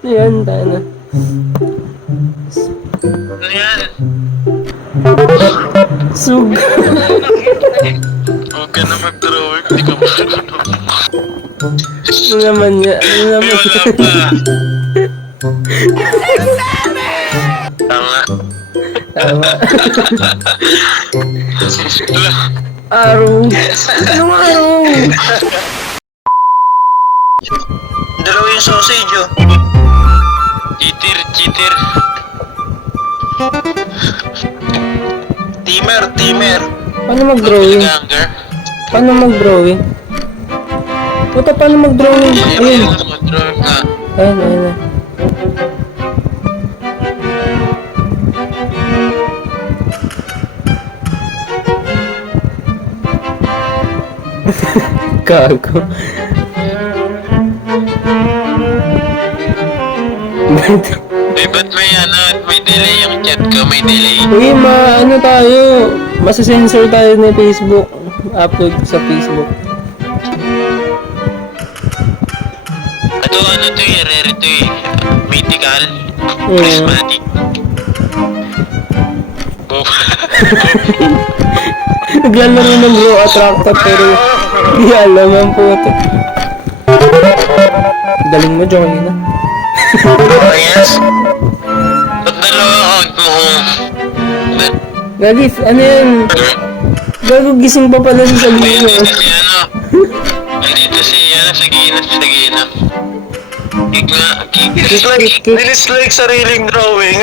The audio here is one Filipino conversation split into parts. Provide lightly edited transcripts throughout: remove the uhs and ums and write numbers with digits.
Ayan, tayo na. Ano yan? Sug. Huwag ka na mag-drawing, di ka marunong. Ano naman niya? Ano Ay, naman wala niya? pa. Tama. Tama. Wala. Araw. Anong araw? Dalawa yung sausage, oh. Cheater, cheater. Timer. Paano mag-drawing? Ganger. Paano mag-drawing? Puta, paano mag-drawing? Ayun. Mag-drawing ka. Ayun na. Gago. Eh, ba't may delay yung chat ko? May delay. Uy, ano tayo? Masasensor tayo ni Facebook. Upload ko sa Facebook. Ito ano to eh, rare to eh. Mythical. Mm. Prismatic. Oh. Naglalaro ng Grow Attractor pero hindi alam ang puto. Galing mo, Joey na. Oh, yes? Ba't dalawa account mo? Gagi, ano yan? Gago, gising pa pala si Sabihin Ayun, mo. dito si ano. Nandito si ano, sa Gina. Kick nga, kick. Kick. Dislike sariling drawing.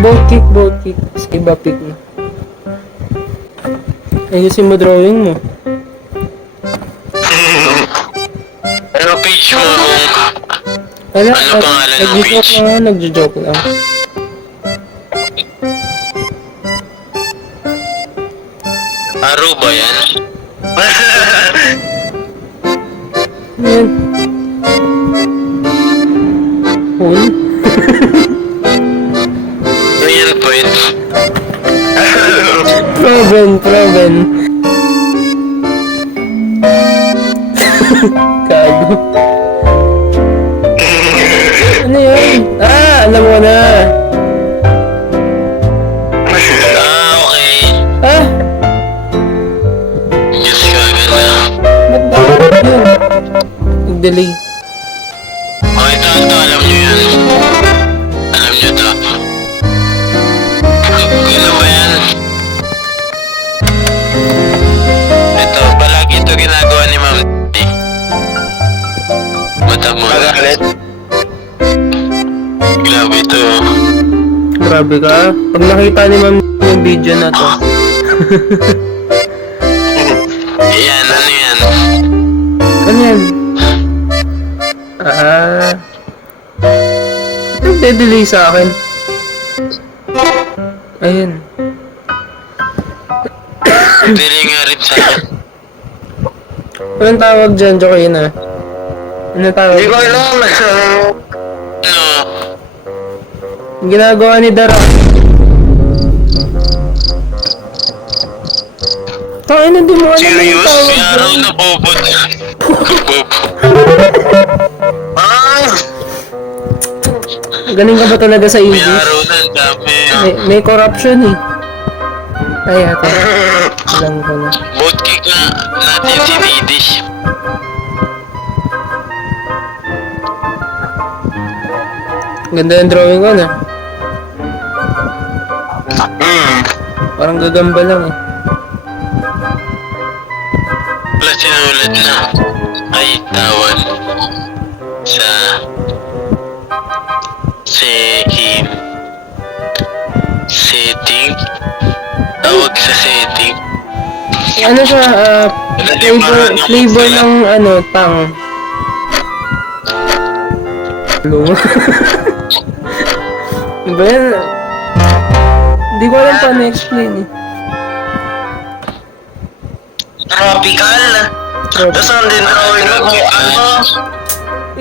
Boat kick. Iba pick na. Ayusin mo drawing mo. Ano page mo? Ano pangalan ng page? Nagjo-joke lang. Aro ba yan? Ayan. Hole? Ano yan, point? Proven. Gago. Ano yun? Alam mo na. Okay. Ah, Diyos ka, ganda. ba't dapat yun? Nag-delay. Oh, ito, alam nyo yan. Alam nyo to. Ano ba yan? Ito, palagi ito ginagawa ni Ma'am D. Mata mo. Magalit? Grabe ito. Grabe ka. Pag nakita ni Ma'am yung video na to. Yan, ano yan? Ano yan? Nagde-delay sa akin. Ayun. Dili nga rin sa akin. Anong tawag dyan, Joey na? Anong tawag? Hindi ko alam. Ano? Ginagawa ni Dara. Ay, hindi mo alam yung Serious? tawag May araw dyan. na bobot. Bobo. Ah! Galing ka ba talaga sa May English? araw na, ang dami. May corruption eh. Ay, ate. Alam ko na. Boat kick na natin si Didish. Ganda yung drawing ko na. Parang gagamba lang eh. Plus sinulat na ay tawan sa setting. Tawag sa setting. Ano siya, flavor ng tang. Lungo. Diba yan? Hindi ko alam paano explain eh. Tropical. Tapos ang din drawing mo ano?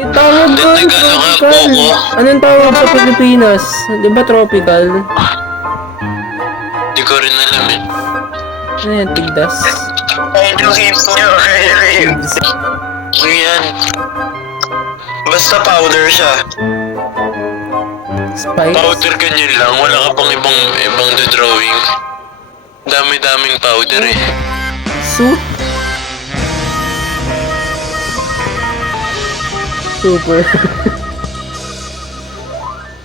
Tawag doon, Tagalog nga, tropical. Coco. Anong tawag sa Pilipinas? Di ba tropical? Di ko rin alam eh. Ano yan, tigdas? Medyo hips nyo, Ano yan? Basta powder siya. Spice? Powder ganyan lang, wala ka pang ibang drawing. Dami-daming powder eh. Soup? Super.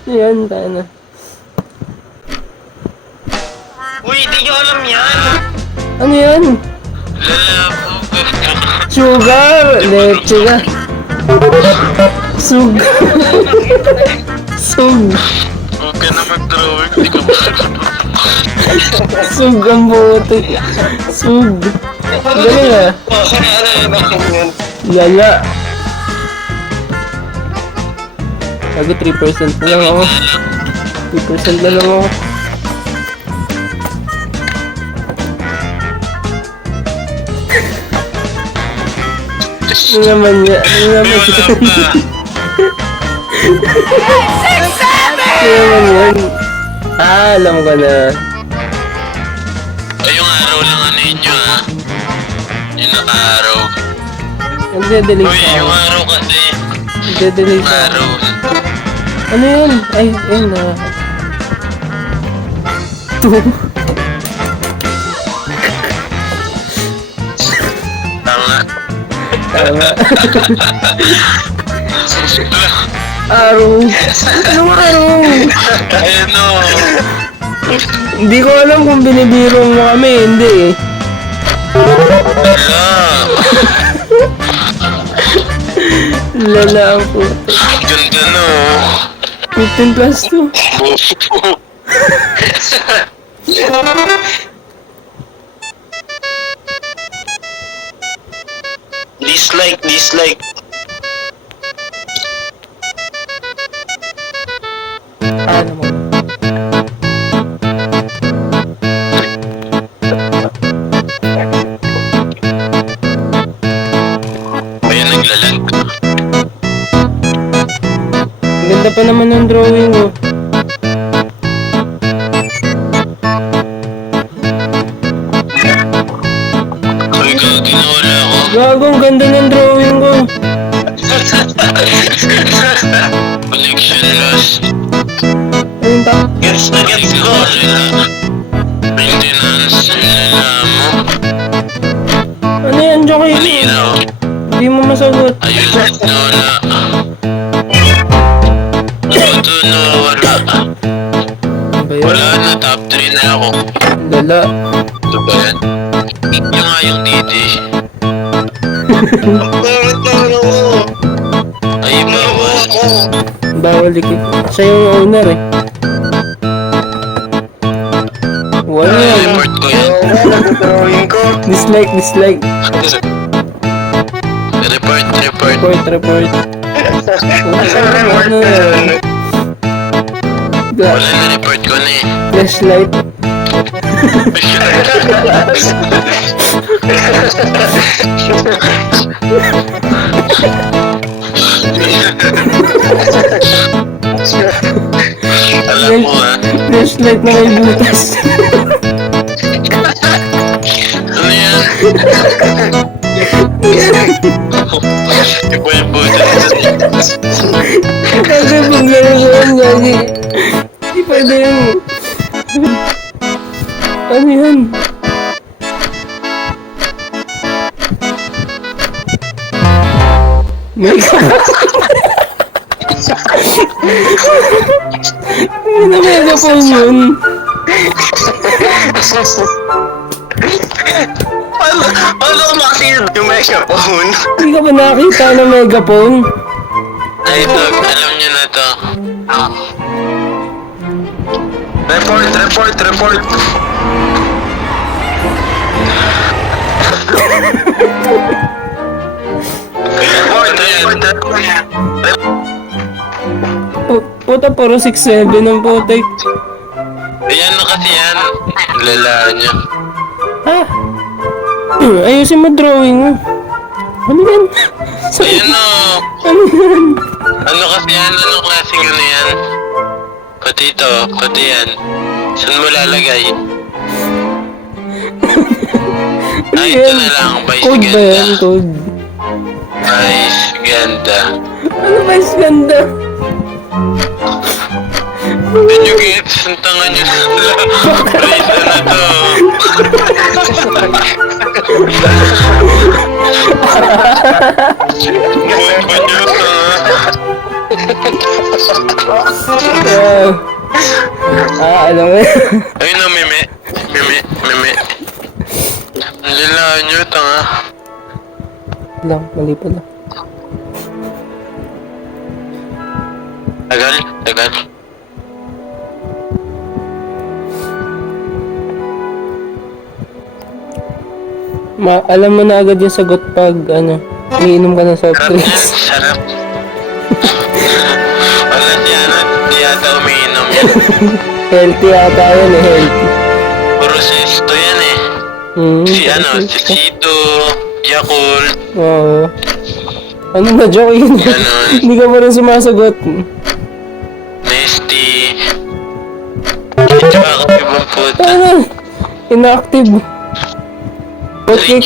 Yan, tayo na. Uy, di nyo alam yan! Ano yan? Lalabog. Sugar! Leche ka. Sug. Sug. Huwag ka na mag-drawing, di ka Sug ang bote. Sug. Galing ah. Lala. Sabi 3% na lang ako. 3% na lang ako. Ano naman yan? Ano naman yan? Ano naman yan? Ah, alam ko na. Ay, yung araw lang ano inyo ah. Yung naka-araw. Nagde-delete Uy, ako. yung araw kasi. Nagde-delete Yung ako. araw. Ano yun? Ay, ayun na. 2. Tama. Tama. Araw. Anong araw? Ayun o. Hindi ko alam kung binibiro mo kami. Hindi eh. Wala. Lala ang puto. Ganda no. 15 plus 2. Dislike. Ano mo? Ayun, naglalag. Ang ganda pa naman ng drawing mo. Uy, ginawala ako. Gago, ang ganda ng drawing ko. Connection lost. Ayun ta. Gets ko. Maintenance. Nilala mo. Ano yan, Jokoy? Malinaw. Hindi mo masagot. Ayun, nawala. Ito, nawala. Ano ba yun? Wala na, top 3 na ako. Lala. Ito ba yan? Yung nga yung Didi. Bakit naman ako? Ay, bawal. Bawal dikit. Siya yung owner eh. Wala yan. Report ko yan. Drawing ko. Dislike. Report. Report. Ano yan? Wala na, report ko na eh. Flashlight. Alam mo ha. Flashlight na may butas. Ano yan? Iba yung butas. Kasi paglaro ko yan, gagi. Hindi pwede yun. Ano yan? Hindi na megaphone yun. Paano ko makasira yung megaphone? Hindi ka ba nakakita ng megaphone? Ay, dog, alam niyo na to. Report. Puta, puro 6'7 ang putik. Ayan na kasi yan. Lalaan niyo. Ha? Ayusin mo drawing mo. Ano yan? Ayan na. Ano yan? Ano kasi yan? Anong klaseng ano yan? Pati ito, pati yan. Saan mo lalagay? Ano Ito yan? na lang, Vice Code ba yan? Ganda. Code? Vice Ganda. Ano ba is ganda? Did you get? Ang tanga nyo sila. Praise na to. Bomba nyo to. Alam mo yun. Ayun na, meme. Meme. Ang lila nyo, tanga. Lang, mali pala. Tagal. Alam mo na agad yung sagot pag, umiinom ka ng soft Sarap yan, drinks. sarap. Wala di yata umiinom yan. Healthy ata yun eh, healthy. Puro sesto yan eh. Si Cito, Yakult, Oo. Ano na, joke yun? Ganon. Hindi ka pa rin sumasagot. Nesty. Ito ako ibang puta. Ano? Inactive. Boat kick.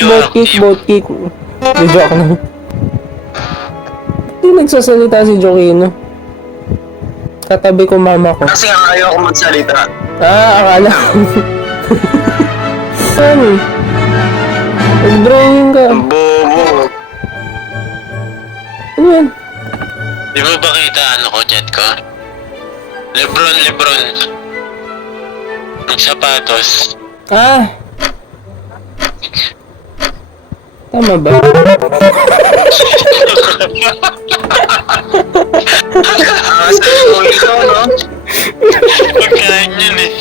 Di joke na. Hindi nagsasalita si Jokino. Katabi ko mama ko. Kasi nga ayaw ko magsalita. Akala ko. Ano? Nag-drawing ka. Bobo. Ano yan? Di mo ba kita ko, chat ko? Lebron. Ang sapatos. Tama ba? Sa ito, no? Pagkain yun eh.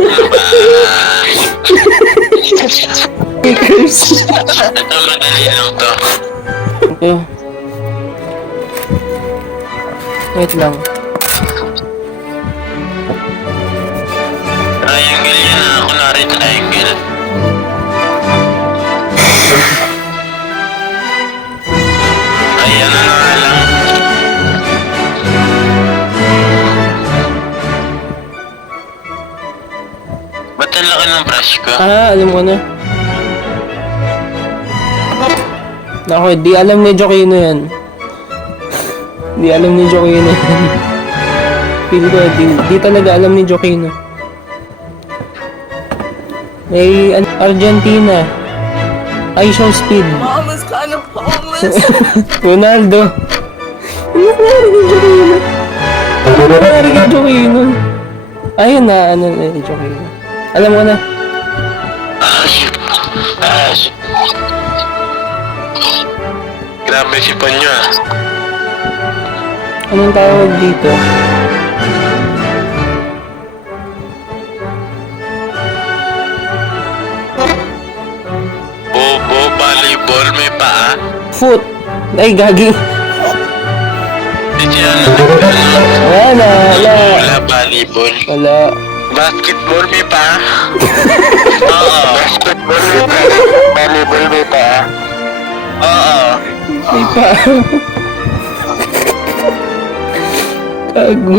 Ano ba? Stickers. Ito madali lang to. Okay. Wait lang. Triangle yan ah. Kunwari triangle. Ayan na nga lang. Ba't ang laki ng brush ko? Alam ko na. Naku, di alam ni Jokino yan. Di alam ni Jokino yan. Feel ko, di talaga alam ni Jokino. May Argentina. I show speed. Mom is kind of homeless. Ronaldo. Ano nangyari kay Jokino? Ano nangyari kay Jokino? Ayun na, Jokino. Alam ko na. Grabe si Panyo ah. Anong tawag dito? Bobo, volleyball, may paa. Foot. Ay, gagi. Di siya Wala. Wala volleyball. Wala. Basketball, may paa. Oo. Basketball, may paa. Volleyball, may paa. Oo. May pa. Gago.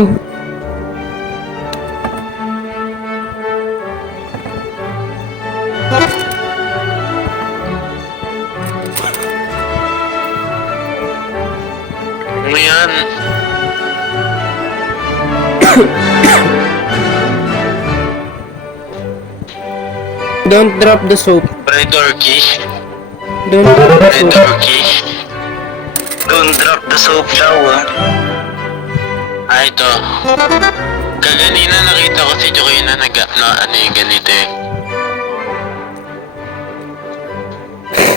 Ano yan? Don't drop the soap. Bread or key? Don't drop the Bread soap. or key? Don't drop the soap daw, ah. Ito. Kaganina nakita ko si Jokina na ano yung ganito eh.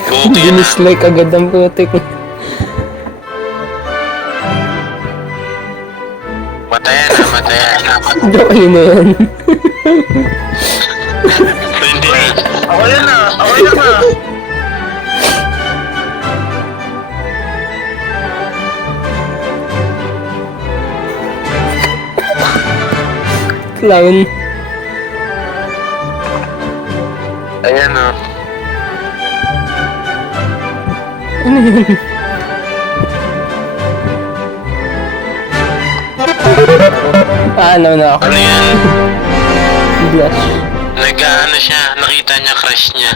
Okay na. Dislike agad ang putik. Matayan na. Joke na yan. Hindi na. Ako yan na. Clown. Ayan o. Ano yun? Paano na ako? Ano yan? Blush. Nag-ano siya, nakita niya crush niya.